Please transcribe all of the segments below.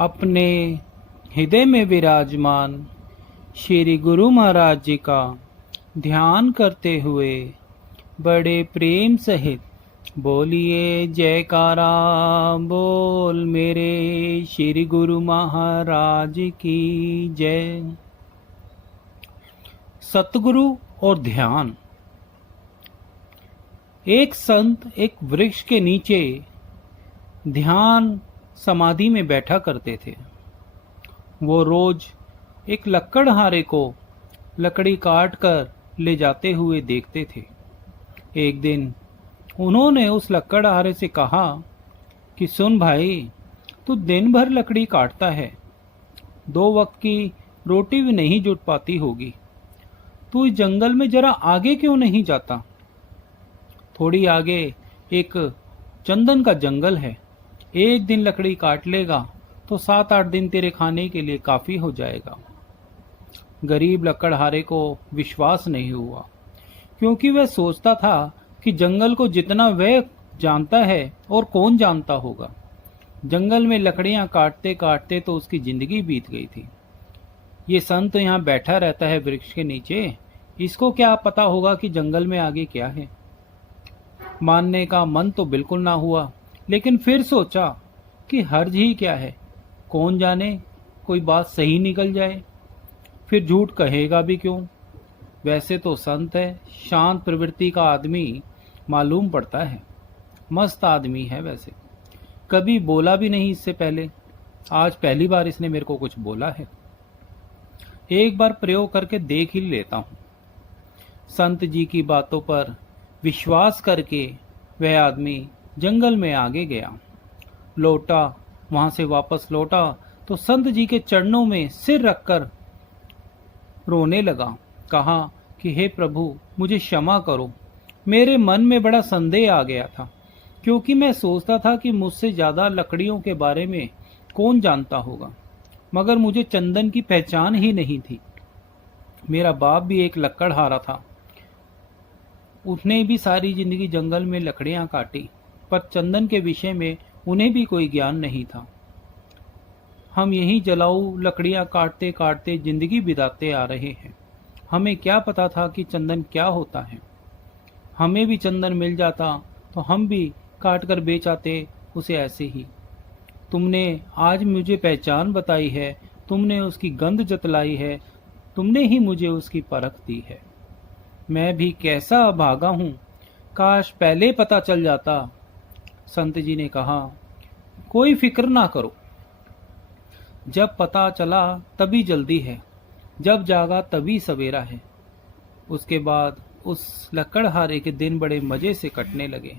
अपने हृदय में विराजमान श्री गुरु महाराज जी का ध्यान करते हुए बड़े प्रेम सहित बोलिए जयकारा बोल मेरे श्री गुरु महाराज की जय। सतगुरु और ध्यान। एक संत एक वृक्ष के नीचे ध्यान समाधि में बैठा करते थे। वो रोज एक लकड़हारे को लकड़ी काट कर ले जाते हुए देखते थे। एक दिन उन्होंने उस लकड़हारे से कहा कि सुन भाई, तू दिन भर लकड़ी काटता है, 2 वक्त की रोटी भी नहीं जुट पाती होगी। तू इस जंगल में जरा आगे क्यों नहीं जाता? थोड़ी आगे एक चंदन का जंगल है, एक दिन लकड़ी काट लेगा तो 7-8 दिन तेरे खाने के लिए काफी हो जाएगा। गरीब लकड़हारे को विश्वास नहीं हुआ, क्योंकि वह सोचता था कि जंगल को जितना वह जानता है और कौन जानता होगा। जंगल में लकड़ियां काटते काटते तो उसकी जिंदगी बीत गई थी। ये संत यहाँ बैठा रहता है वृक्ष के नीचे, इसको क्या पता होगा कि जंगल में आगे क्या है। मानने का मन तो बिल्कुल ना हुआ, लेकिन फिर सोचा कि हर्ज ही क्या है, कौन जाने कोई बात सही निकल जाए, फिर झूठ कहेगा भी क्यों। वैसे तो संत है, शांत प्रवृत्ति का आदमी मालूम पड़ता है, मस्त आदमी है। वैसे कभी बोला भी नहीं इससे पहले, आज पहली बार इसने मेरे को कुछ बोला है। एक बार प्रयोग करके देख ही लेता हूं। संत जी की बातों पर विश्वास करके वह आदमी जंगल में आगे गया। लौटा, वहां से वापस लौटा तो संत जी के चरणों में सिर रखकर रोने लगा। कहा कि हे प्रभु, मुझे क्षमा करो, मेरे मन में बड़ा संदेह आ गया था, क्योंकि मैं सोचता था कि मुझसे ज्यादा लकड़ियों के बारे में कौन जानता होगा, मगर मुझे चंदन की पहचान ही नहीं थी। मेरा बाप भी एक लकड़हारा था, उसने भी सारी जिंदगी जंगल में लकड़ियां काटी, पर चंदन के विषय में उन्हें भी कोई ज्ञान नहीं था। हम यही जलाऊ लकड़ियां काटते काटते जिंदगी बिताते आ रहे हैं। हमें क्या पता था कि चंदन क्या होता है। हमें भी चंदन मिल जाता तो हम भी काट कर बेच आते उसे ऐसे ही। तुमने आज मुझे पहचान बताई है, तुमने उसकी गंध जतलाई है, तुमने ही मुझे उसकी परख दी है। मैं भी कैसा अभागा हूं, काश पहले पता चल जाता। संत जी ने कहा, कोई फिक्र ना करो, जब पता चला तभी जल्दी है, जब जागा तभी सवेरा है। उसके बाद उस लकड़हारे के दिन बड़े मजे से कटने लगे।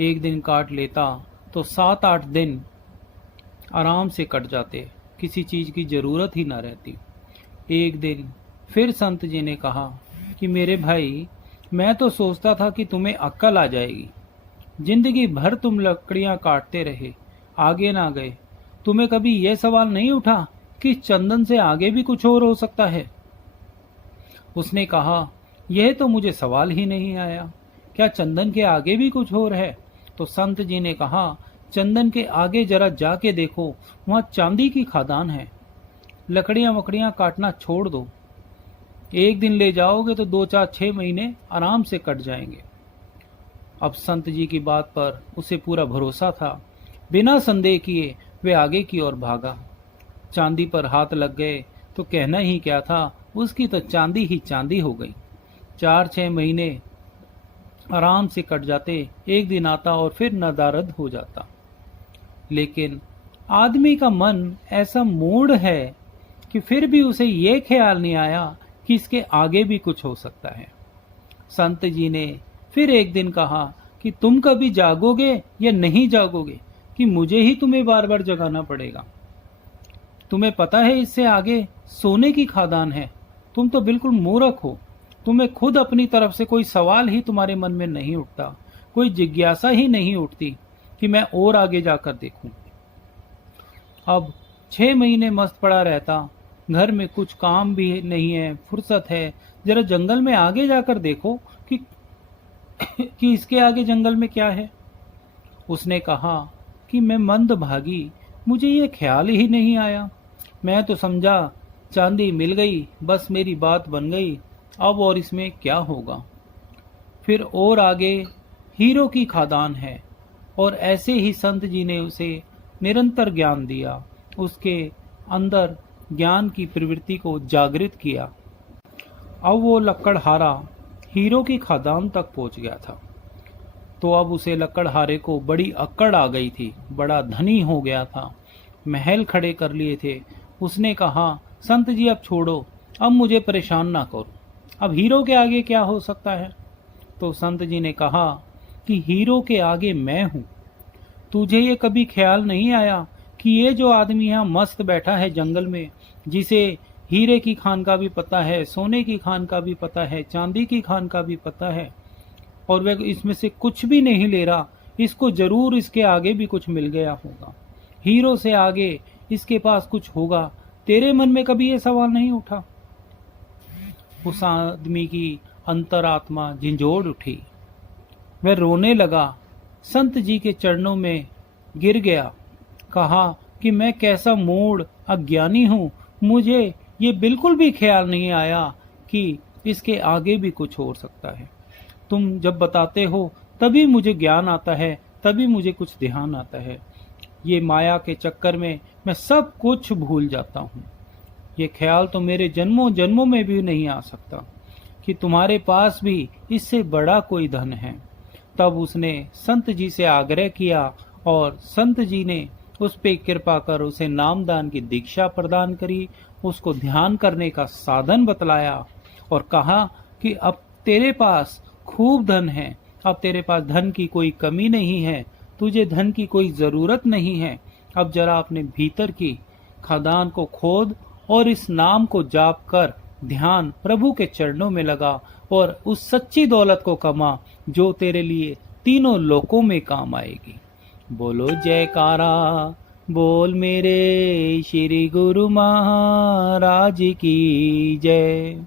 एक दिन काट लेता तो 7-8 दिन आराम से कट जाते, किसी चीज की जरूरत ही ना रहती। एक दिन फिर संत जी ने कहा कि मेरे भाई, मैं तो सोचता था कि तुम्हें अक्ल आ जाएगी, जिंदगी भर तुम लकड़ियां काटते रहे, आगे ना गए। तुम्हें कभी यह सवाल नहीं उठा कि चंदन से आगे भी कुछ और हो सकता है? उसने कहा, यह तो मुझे सवाल ही नहीं आया, क्या चंदन के आगे भी कुछ और है? तो संत जी ने कहा, चंदन के आगे जरा जाके देखो, वहां चांदी की खदान है। लकड़ियां वकड़ियां काटना छोड़ दो, एक दिन ले जाओगे तो 2-4-6 महीने आराम से कट जाएंगे। अब संत जी की बात पर उसे पूरा भरोसा था। बिना संदेह किए वे आगे की ओर भागा। चांदी पर हाथ लग गए तो कहना ही क्या था, उसकी तो चांदी ही चांदी हो गई। 4-6 महीने आराम से कट जाते, एक दिन आता और फिर नदारद हो जाता। लेकिन आदमी का मन ऐसा मूढ़ है कि फिर भी उसे ये ख्याल नहीं आया कि इसके आगे भी कुछ हो सकता है। संत जी ने फिर एक दिन कहा कि तुम कभी जागोगे या नहीं जागोगे, कि मुझे ही तुम्हें बार बार जगाना पड़ेगा। तुम्हें पता है इससे आगे सोने की खदान है। तुम तो बिल्कुल मूर्ख हो, तुम्हें खुद अपनी तरफ से कोई सवाल ही तुम्हारे मन में नहीं उठता, कोई जिज्ञासा ही नहीं उठती कि मैं और आगे जाकर देखूं। अब 6 महीने मस्त पड़ा रहता, घर में कुछ काम भी नहीं है, फुर्सत है, जरा जंगल में आगे जाकर देखो कि इसके आगे जंगल में क्या है। उसने कहा कि मैं मंदभागी, मुझे ये ख्याल ही नहीं आया। मैं तो समझा चांदी मिल गई, बस मेरी बात बन गई, अब और इसमें क्या होगा। फिर और आगे हीरो की खादान है, और ऐसे ही संत जी ने उसे निरंतर ज्ञान दिया, उसके अंदर ज्ञान की प्रवृत्ति को जागृत किया। अब वो लकड़हारा हीरो की खादान तक पहुंच गया था। तो अब उसे लकड़हारे को बड़ी अक्कड़ आ गई थी, बड़ा धनी हो गया था, महल खड़े कर लिए थे। उसने कहा, संत जी अब छोड़ो, अब मुझे परेशान ना करो, अब हीरो के आगे क्या हो सकता है। तो संत जी ने कहा कि हीरो के आगे मैं हूं। तुझे ये कभी ख्याल नहीं आया कि ये जो आदमी यहाँ मस्त बैठा है जंगल में, जिसे हीरे की खान का भी पता है, सोने की खान का भी पता है, चांदी की खान का भी पता है, और वह इसमें से कुछ भी नहीं ले रहा, इसको जरूर इसके आगे भी कुछ मिल गया होगा, हीरो से आगे इसके पास कुछ होगा। तेरे मन में कभी ये सवाल नहीं उठा? उस आदमी की अंतरात्मा झंझोड़ उठी, वह रोने लगा, संत जी के चरणों में गिर गया, कहा कि मैं कैसा मूढ़ अज्ञानी हूँ, मुझे ये बिल्कुल भी ख्याल नहीं आया कि इसके आगे भी कुछ हो सकता है। तुम जब बताते हो तभी मुझे ज्ञान आता है, तभी मुझे कुछ ध्यान आता है। ये माया के चक्कर में मैं सब कुछ भूल जाता हूँ। ये ख्याल तो मेरे जन्मों जन्मों में भी नहीं आ सकता कि तुम्हारे पास भी इससे बड़ा कोई धन है। तब उसने संत जी से आग्रह किया, और संत जी ने उस पे कृपा कर उसे नामदान की दीक्षा प्रदान करी, उसको ध्यान करने का साधन बतलाया, और कहा कि अब तेरे पास खूब धन है, अब तेरे पास धन की कोई कमी नहीं है, तुझे धन की कोई जरूरत नहीं है। अब जरा अपने भीतर की खदान को खोद और इस नाम को जाप कर ध्यान प्रभु के चरणों में लगा, और उस सच्ची दौलत को कमा जो तेरे लिए तीनों लोकों में काम आएगी। बोलो जयकारा, बोल मेरे श्री गुरु महाराज की जय।